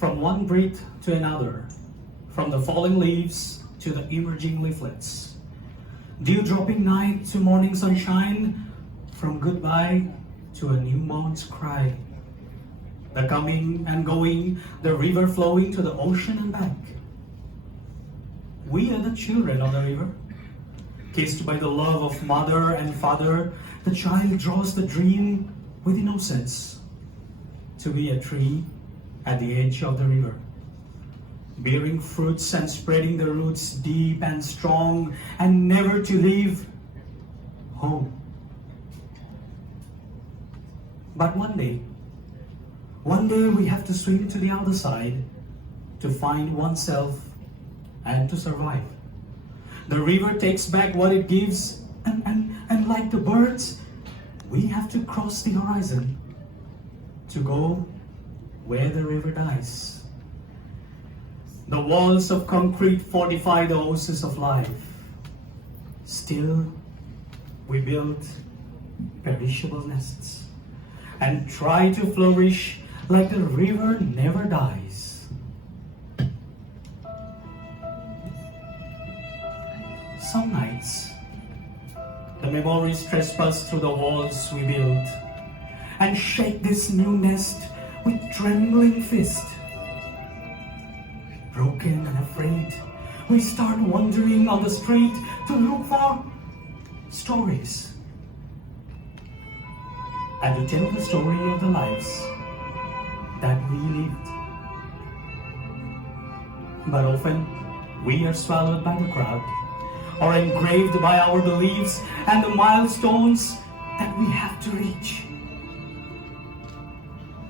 From one breath to another, from the falling leaves to the emerging leaflets, dew-dropping night to morning sunshine, from goodbye to a new moon's cry, the coming and going, the river flowing to the ocean and back. We are the children of the river. Kissed by the love of mother and father, the child draws the dream with innocence to be a tree at the edge of the river, bearing fruits and spreading the roots deep and strong, and never to leave home. But one day we have to swim to the other side to find oneself and to survive. The river takes back what it gives, and like the birds, we have to cross the horizon to go where the river dies. The walls of concrete fortify the oasis of life. Still, we build perishable nests and try to flourish like the river never dies. Some nights, the memories trespass through the walls we build and shake this new nest with trembling fist. Broken and afraid, we start wandering on the street to look for stories and to tell the story of the lives that we lived. But often, we are swallowed by the crowd, or engraved by our beliefs and the milestones that we have to reach.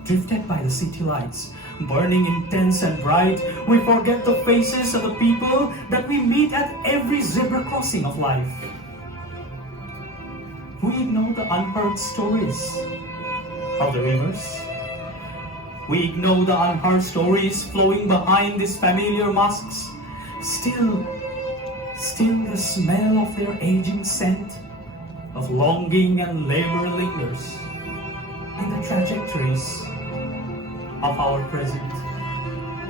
Drifted by the city lights, burning intense and bright, we forget the faces of the people that we meet at every zebra crossing of life. We ignore the unheard stories of the rivers. We ignore the unheard stories flowing behind these familiar masks. Still the smell of their aging scent of longing and labor lingers in the trajectories of our present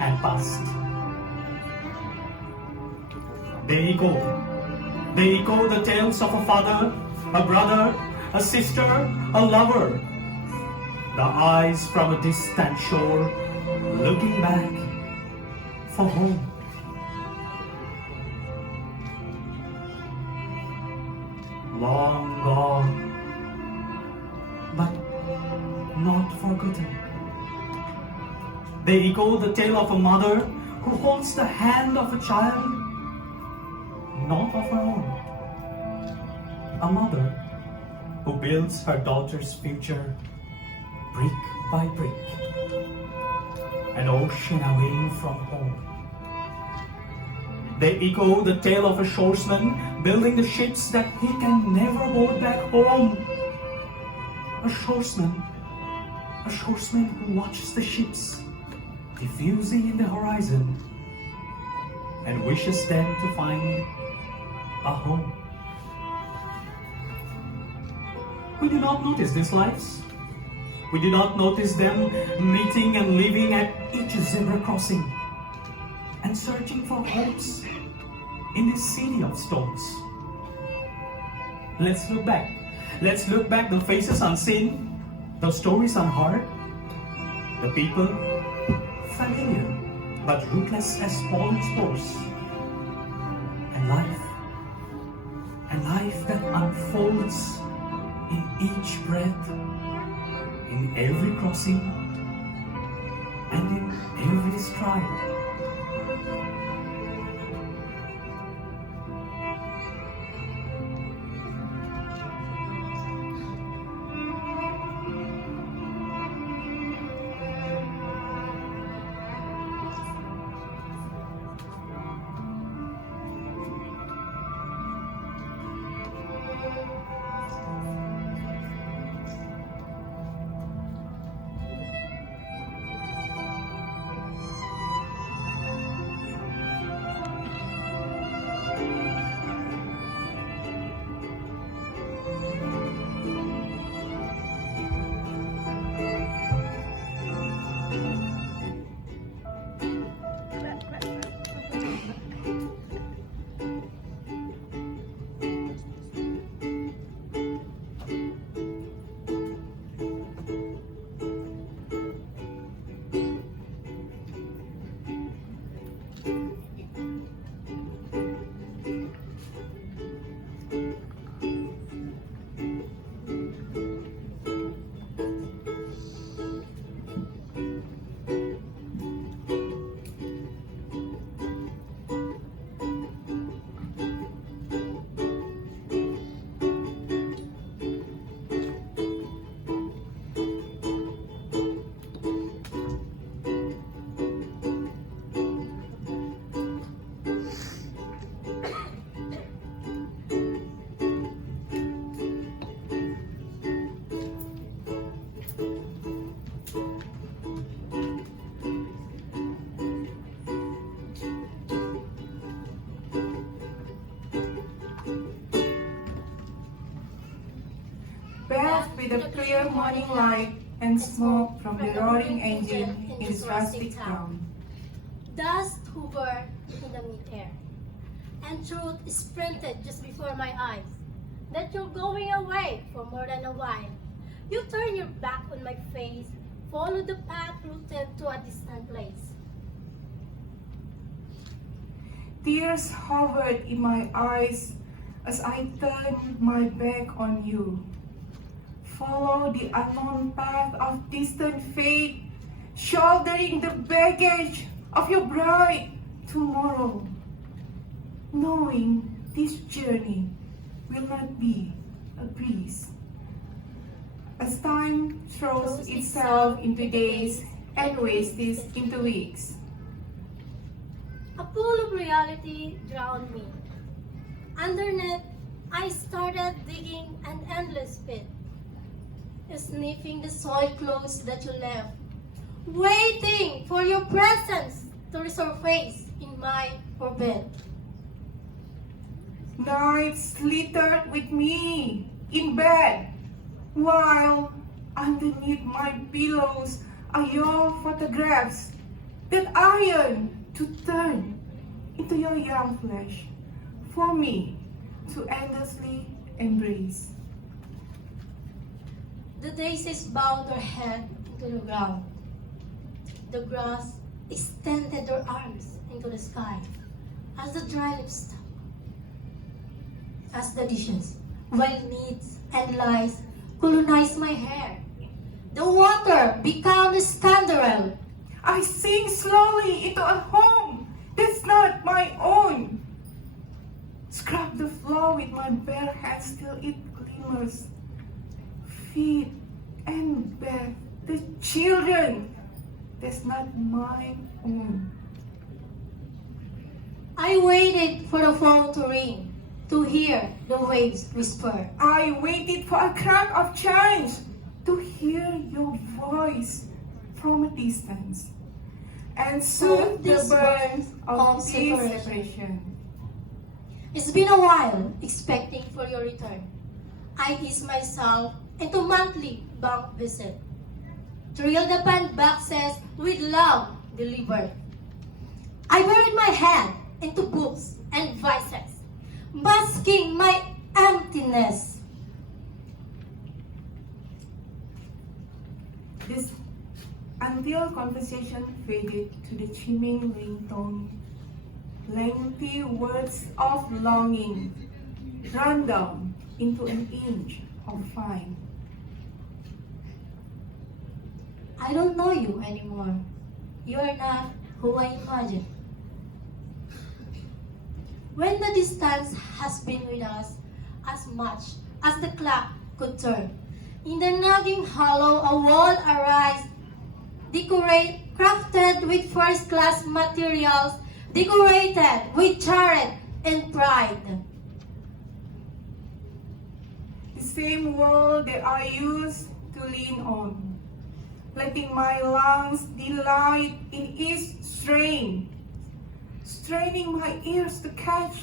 and past. They echo the tales of a father, a brother, a sister, a lover. The eyes from a distant shore looking back for home. Long gone, but not forgotten. They echo the tale of a mother who holds the hand of a child, not of her own. A mother who builds her daughter's future brick by brick, an ocean away from home. They echo the tale of a shoresman building the ships that he can never board back home. A shoresman who watches the ships diffusing in the horizon and wishes them to find a home. We do not notice these lives. We do not notice them meeting and living at each zebra crossing and searching for homes in this city of stones. Let's look back. Let's look back the faces unseen, the stories unheard, the people familiar but rootless as fallen spores, and life that unfolds in each breath, in every crossing, and in every stride. with the clear morning light and smoke from the roaring engine in this rustic town. Dust hovered in the mid-air, and truth is printed just before my eyes, that you're going away for more than a while. You turn your back on my face, follow the path rooted to a distant place. Tears hovered in my eyes as I turned my back on you. Follow the unknown path of distant fate, shouldering the baggage of your bright tomorrow, knowing this journey will not be a breeze. As time throws itself into days and wastes into weeks. A pool of reality drowned me. Underneath, I started digging an endless pit, sniffing the soil clothes that you left, waiting for your presence to resurface in my orbit. Nights littered with me in bed, while underneath my pillows are your photographs that iron to turn into your young flesh for me to endlessly embrace. The daisies bowed their head into the ground. The grass extended their arms into the sky as the dry leaves stuck. As the dishes, while needs and lies colonized my hair, the water became a scandal. I sink slowly into a home that's not my own. Scrub the floor with my bare hands till it glimmers. Feed and bathe the children that's not my own. I waited for the phone to ring, to hear the waves whisper. I waited for a crack of chance to hear your voice from a distance and soothe the burns of this separation. It's been a while expecting for your return. I ease myself into monthly bank visit. Thrill the pen boxes with love delivered. I buried my head into books and vices, masking my emptiness. This until conversation faded to the chiming ringtone. Lengthy words of longing run down into an inch of fine. I don't know you anymore. You are not who I imagined. When the distance has been with us as much as the clock could turn, in the nagging hollow a wall arise, crafted with first-class materials, decorated with charity and pride. The same wall that I used to lean on, letting my lungs delight in its strain, straining my ears to catch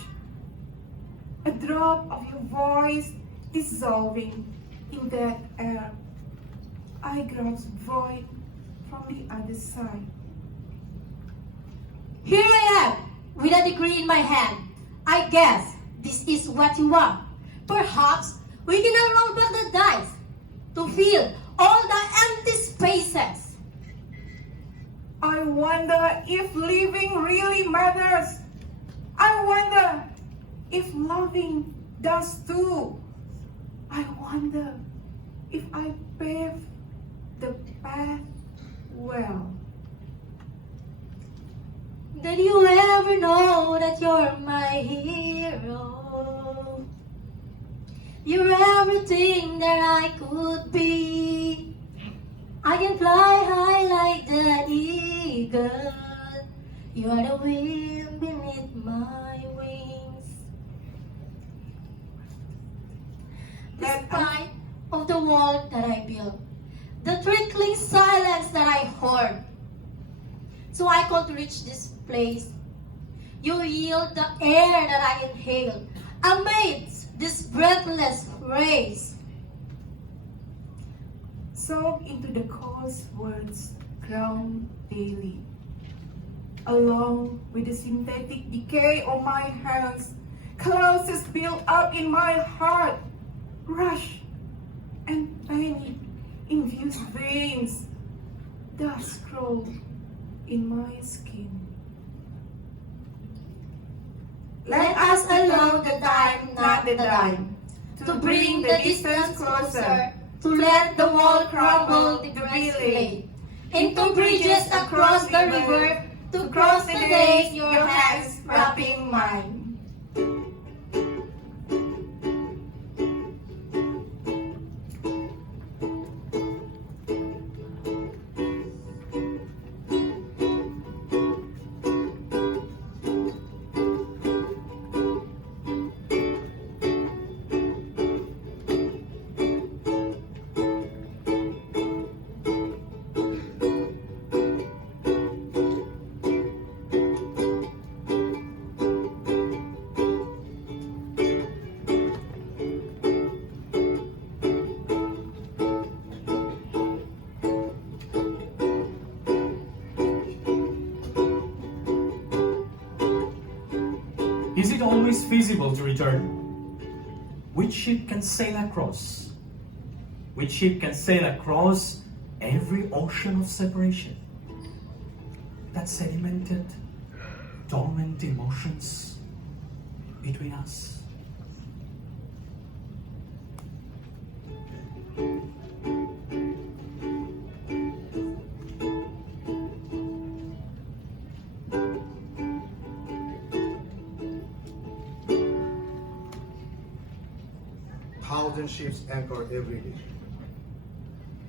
a drop of your voice dissolving in that air. I grasp void from the other side. Here I am, with a degree in my hand. I guess this is what you want. Perhaps we can roll back the dice to fill all the empty spaces. I wonder if living really matters. I wonder if loving does too. I wonder if I pave the path well. Did you ever know that you're my hero? You're everything that I could be. I can fly high like the eagle. You are the wind beneath my wings. Despite of the wall that I built, the trickling silence that I hoard, so I could reach this place. You yield the air that I inhale amidst this breathless race. soak into the coarse words ground daily. Along with the synthetic decay of my hands, clouds build up in my heart, rush and panic infused veins, dust crawl in my skin. Let us allow the time, not the dime, to bring the distance closer, to let the wall crumble the breastplate, into bridges across the river, to cross the days your hands wrapping mine. Is it always feasible to return? Which ship can sail across? Which ship can sail across every ocean of separation? That sedimented, dormant emotions between us. Thousand ships anchor every day,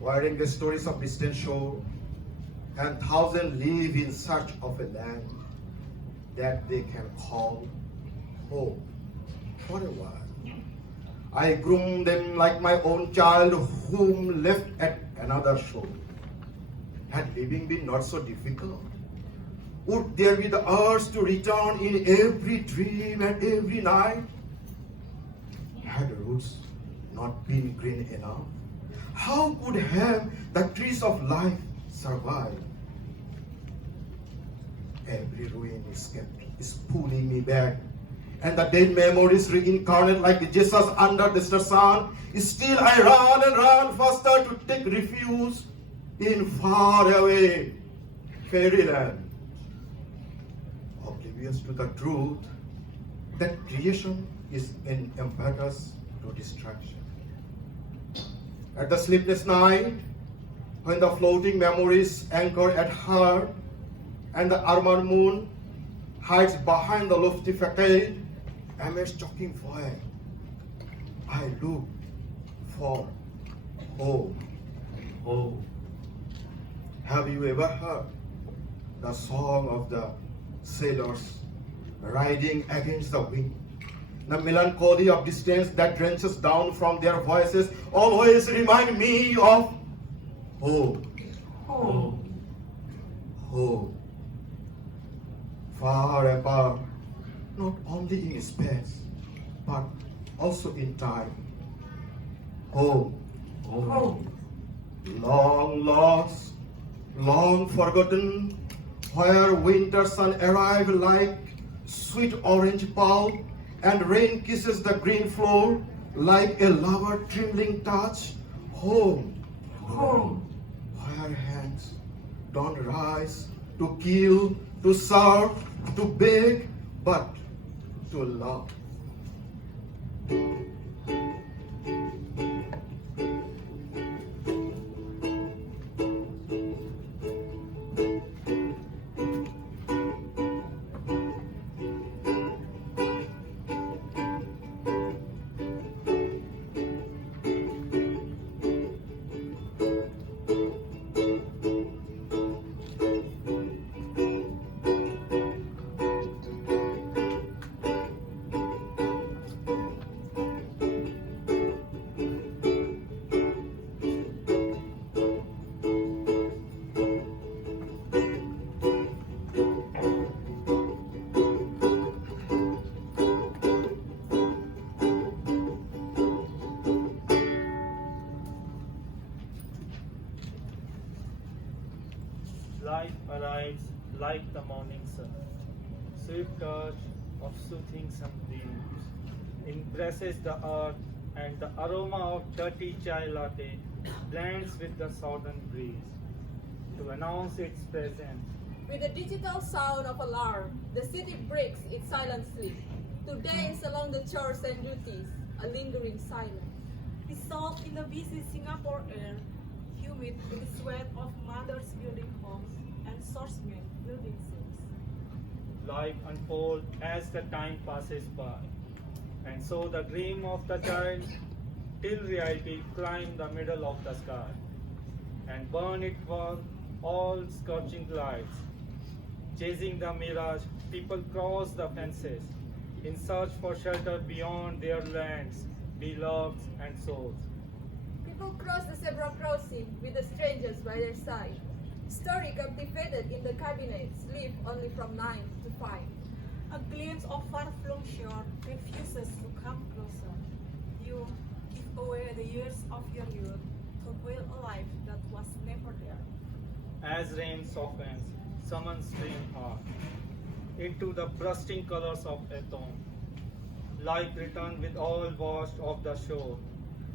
writing the stories of distant shore, and thousands live in search of a land that they can call home for a while. I groom them like my own child whom left at another shore. Had living been not so difficult? Would there be the urge to return in every dream and every night? Had roots not been green enough? How could have the trees of life survived? Every ruin is pulling me back, and the dead memories reincarnate like Jesus under the sun. Still I run and run faster to take refuge in faraway fairyland, oblivious to the truth that creation is an impetus to destruction. At the sleepless night, when the floating memories anchor at heart, and the armored moon hides behind the lofty facade, amidst choking fire, I look for home. Oh, Have you ever heard the song of the sailors riding against the wind? The melancholy of distance that drenches down from their voices always remind me of home. oh, Home. Far apart, not only in space, but also in time. Home. oh. Long lost, long forgotten, where winter sun arrived like sweet orange pulp, and rain kisses the green floor like a lover trembling touch. Home. Home. Where hands don't rise to kill, to serve, to beg, but to love. life arrives like the morning sun. Sweet touch of soothing sunbeams impresses the earth, and the aroma of dirty chai latte blends with the southern breeze to announce its presence. With the digital sound of alarm, the city breaks its silent sleep to dance along the chores and duties, a lingering silence. Dissolved in the busy Singapore air, humid with the sweat of mothers building homes and swordsmen building ships. Life unfolds as the time passes by, and so the dream of the child till reality climb the middle of the sky and burn it for all scorching lights. Chasing the mirage, people cross the fences in search for shelter beyond their lands, beloveds and souls. People cross the zebra crossing with the strangers by their side. Story captivated in the cabinets live only from 9 to 5. A glimpse of far-flung shore refuses to come closer. You give away the years of your youth to build a life that was never there. As rain softens someone's dream heart into the bursting colors of autumn, life returned with all washed off the shore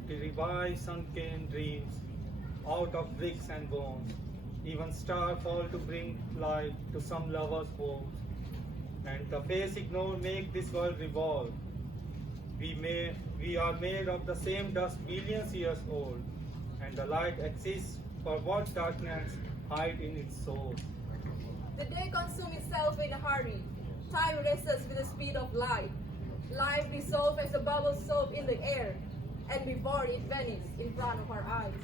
to revive sunken dreams out of bricks and bones. Even stars fall to bring life to some lover's hopes, and the face ignored make this world revolve. We are made of the same dust millions years old, and the light exists for what darkness hide in its soul. The day consumes itself in a hurry. Time races with the speed of light. Life dissolves as a bubble soap in the air, and before it vanishes in front of our eyes.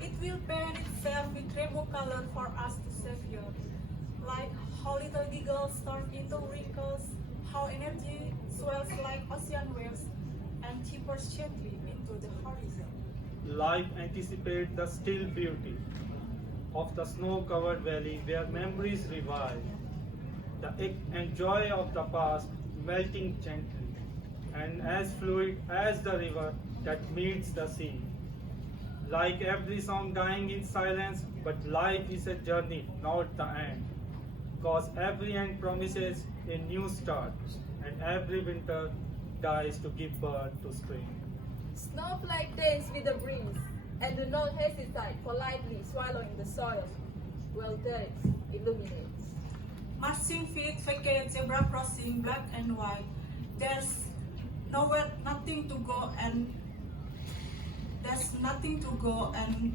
It will paint itself with rainbow color for us to savor. Like how little giggles turn into wrinkles, how energy swells like ocean waves and tapers gently into the horizon. Life anticipates the still beauty of the snow-covered valley where memories revive, the ache and joy of the past melting gently, and as fluid as the river that meets the sea. Like every song dying in silence, but life is a journey, not the end. Cause every end promises a new start, and every winter dies to give birth to spring. Snowflake dance with the breeze, and do not hesitate politely swallowing the soil, while death illuminates. Marching feet vacate zebra crossing black and white. There's nowhere, nothing to go and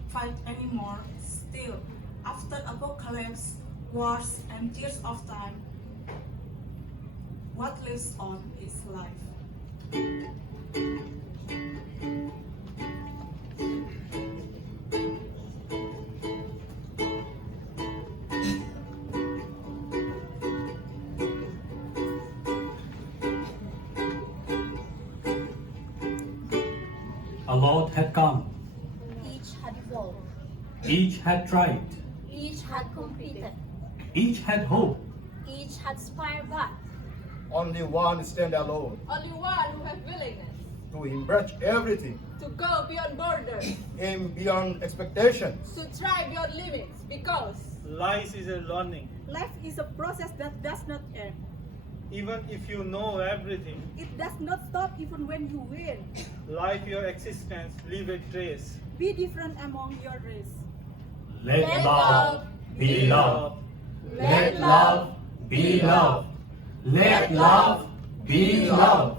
fight anymore. Still, after apocalypse, wars and tears of time, what lives on is life. A lot had come. Each had evolved. Each had tried. Each had competed. Each had hope. Each had aspired back. Only one stand alone Only one who has willingness to embrace everything, to go beyond borders, aim beyond expectations. to try beyond limits, because Life is a learning. Life is a process that does not end. Even if you know everything, It does not stop even when you win. life your existence leave a trace. Be different among your race. Let love be love. Let love be love. Let love be love.